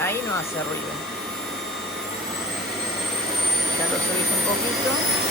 Ahí no hace ruido. Ya lo subís un poquito.